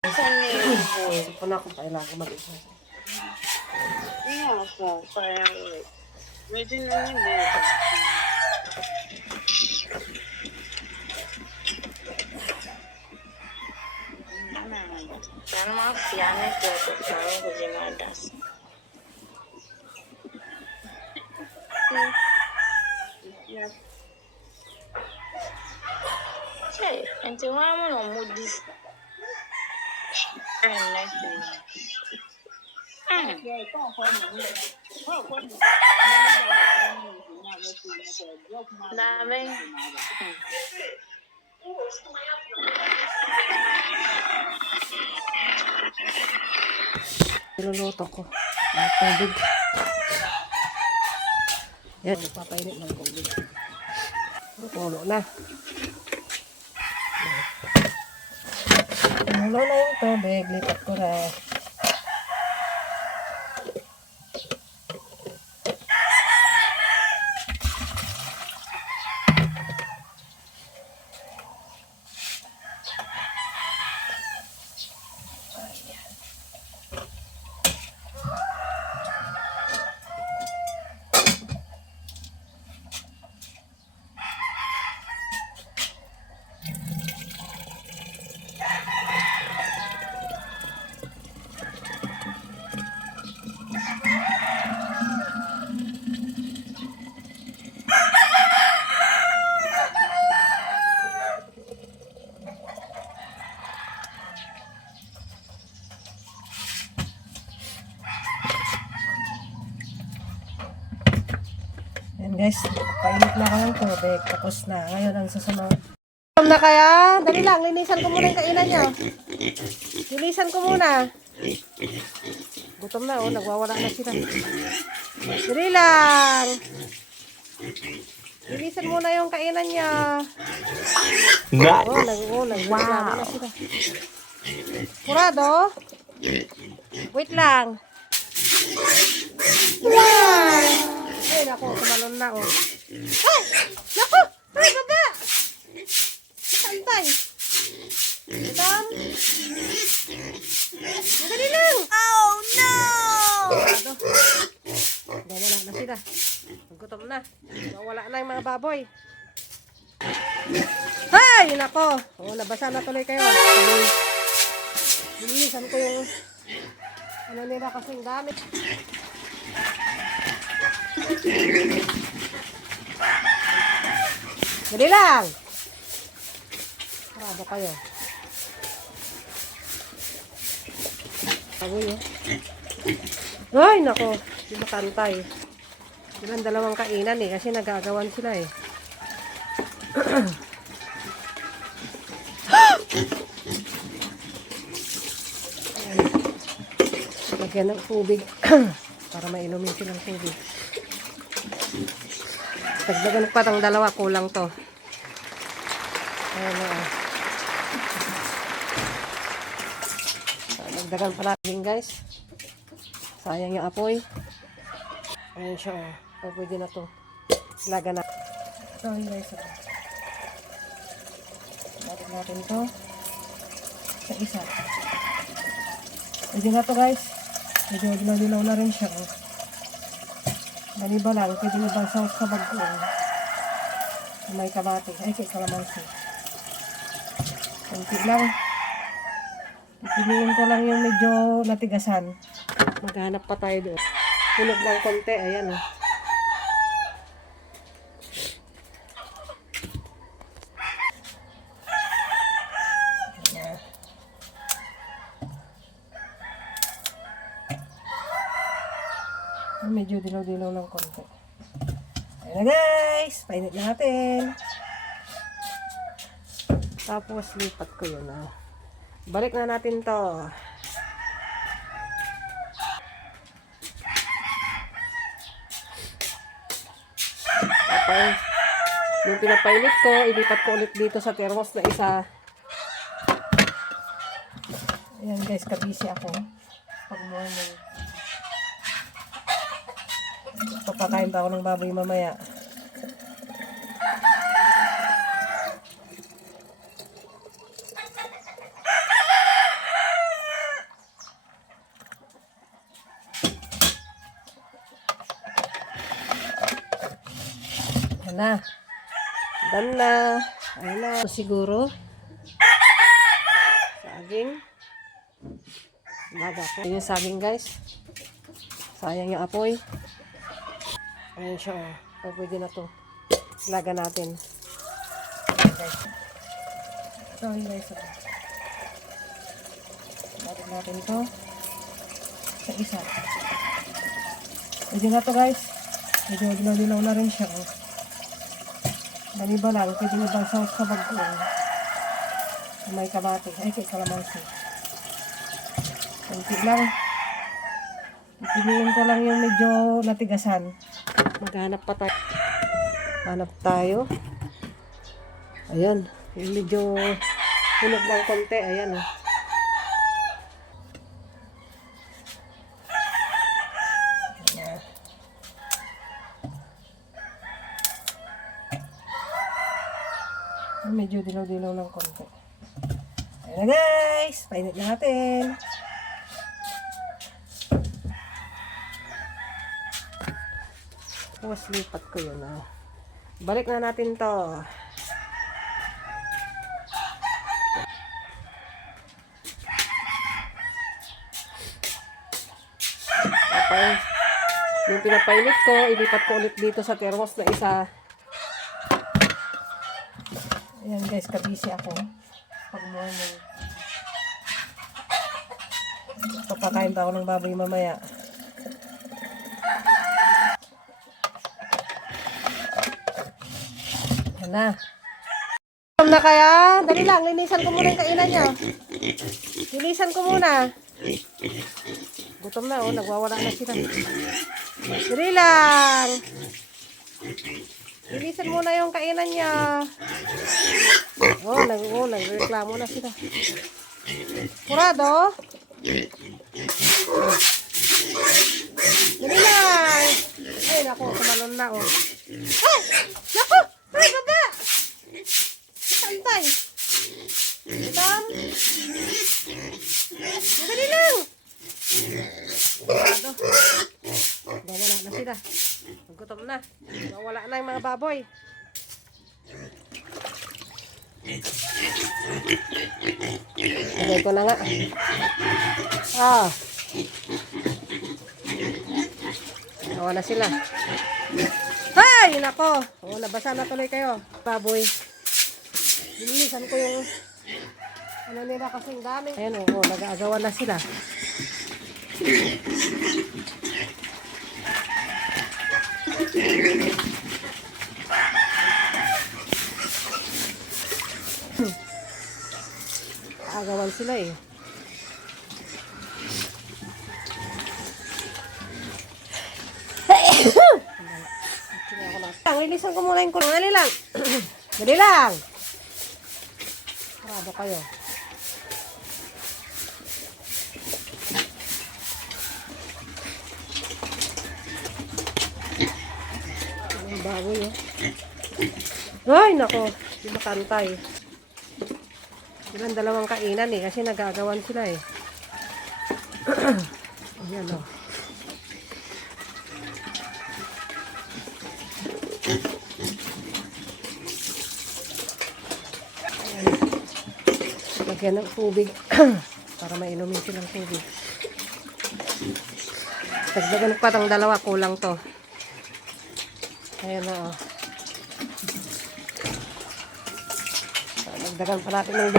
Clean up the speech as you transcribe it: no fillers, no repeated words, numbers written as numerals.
Gusto ko na kung kailangan mag-isa. Iya, parang medyo nangyayari. Yan mga piyano ko ito parang kujimadas. Yes. Hey, enti why mo no mudis? Nice. Dami. Niluluto ko. Ang tubig. Yan, papainit ng tubig. Puno na. Puno na yung tubig. Lipat ko na. Yan guys, painit na ako ng tubig. Tapos na. Ngayon ang susunod. Na kaya? Dali lang, linisan ko muna yung kainan niya. Linisan ko muna. Gutom na, oh. Nagwawala na sila. Dali lang. Linisan muna yung kainan niya. Nagwawala na sila. Kurado? Wait lang. Ay, naku, tumalon na, oh. Ay! Naku! Ay, baba! Santay! Itam! Madali lang! Oh, no! Nawala na sila. Gutom na. Nawala na yung mga baboy. Ay, nako! Oh, nabasa na tuloy kayo. Linisan ko yung ano nila kasing gamit. Dali lang. Parado kayo. Bagoy, oh. Ay, nako. Di makantay. Ilang dalawang kainan eh. Kasi nagagawan sila eh. Lagyan ng tubig. Para mainumin silang tubig. Dagdagan pa ng dalawa, kulang to. Ayan na. Dagdagan pa natin guys. Sayang yung apoy. Ayan siya. Oh. Pwede na to. Laga na. So guys. Lagyan natin to. Sa isa. Pwede na to guys. Medyo dilaw na rin siya. Oh. Maniba lang, pwede nyo bang sauce sa bagong may kabate, ay kay kalamansi. Kunti lang. Pipiliin ko lang yung medyo natigasan. Maghanap pa tayo doon. Hunog lang konti, ayan oh. Medyo dilaw-dilaw lang konti. Ayan na guys, painit na natin. Tapos lipat ko yun ah. Balik na natin to. Tapos yung pinapainit ko, ilipat ko ulit dito sa thermos na isa. Ayan guys, kabisi ako. Pag morning. Papakain pa ako ng baboy mamaya. Ayan na. Done na. Ayan na. Siguro. Saging. Laga ko. Ayan yung saging guys. Sayang yung apoy. Ayan siya oh. So, pwede na to. Laga natin. Okay. So yun guys. Laga natin ito. Sa isa. Pwede na to guys. Medyo dilaw-dilaw na rin siya oh. Maniba lang. Pwede ibang sauce sa bag ko oh. May kabate. Ay kay kalamansi. Kunti lang. Ipiliin ko lang yung medyo natigasan. Maghanap pa tayo. Hanap tayo. Ayan. Yung medyo hunog ng konti. Ayan oh. Medyo dilaw-dilaw ng konti. Ayan na guys. Painit na natin. Tapos lipat ko yun ah. Balik na natin to. Okay. Yung pinapainit ko, ilipat ko ulit dito sa thermos na isa. Ayan guys, kabisi ako. Pag morning. Papakain pa ako ng baboy mamaya. Ayan na. Na kaya, dali lang, linisan ko muna yung kainan niya. Linisan ko muna. Gutom na, oh, nagwawala na sila. Dali lang. Linisan muna yung kainan niya. Nagreklamo na sila. Kurado? Dali lang. Ay, naku, tumalon na, oh. Ay! Naku! Ay, baba! Santay! Itam! Dali lang! Kurado. Wala na sila. Gutom na. Wala na yung mga baboy. Lagay ko na nga. Ah. Wala sila. Hay! Nako. Oh, nabasa na tuloy kayo. Baboy. Linisan ko yung ano nila kasing dami. Ayan oh, nag-aagawan na sila. Agawan sila eh. Lilisan ko muna yung kulong. Dali lang. Dali lang. Marado kayo. Ang baboy oh. Ay, nako. Di makantay. Silang dalawang kainan eh. Kasi nagagawan sila eh. Ayan o. Ayan. Lagyan ng tubig. Para mainumin silang tubig. Dagdagan pa ng dalawa. Kulang to. Ayan na o. Dagdagan pa natin ng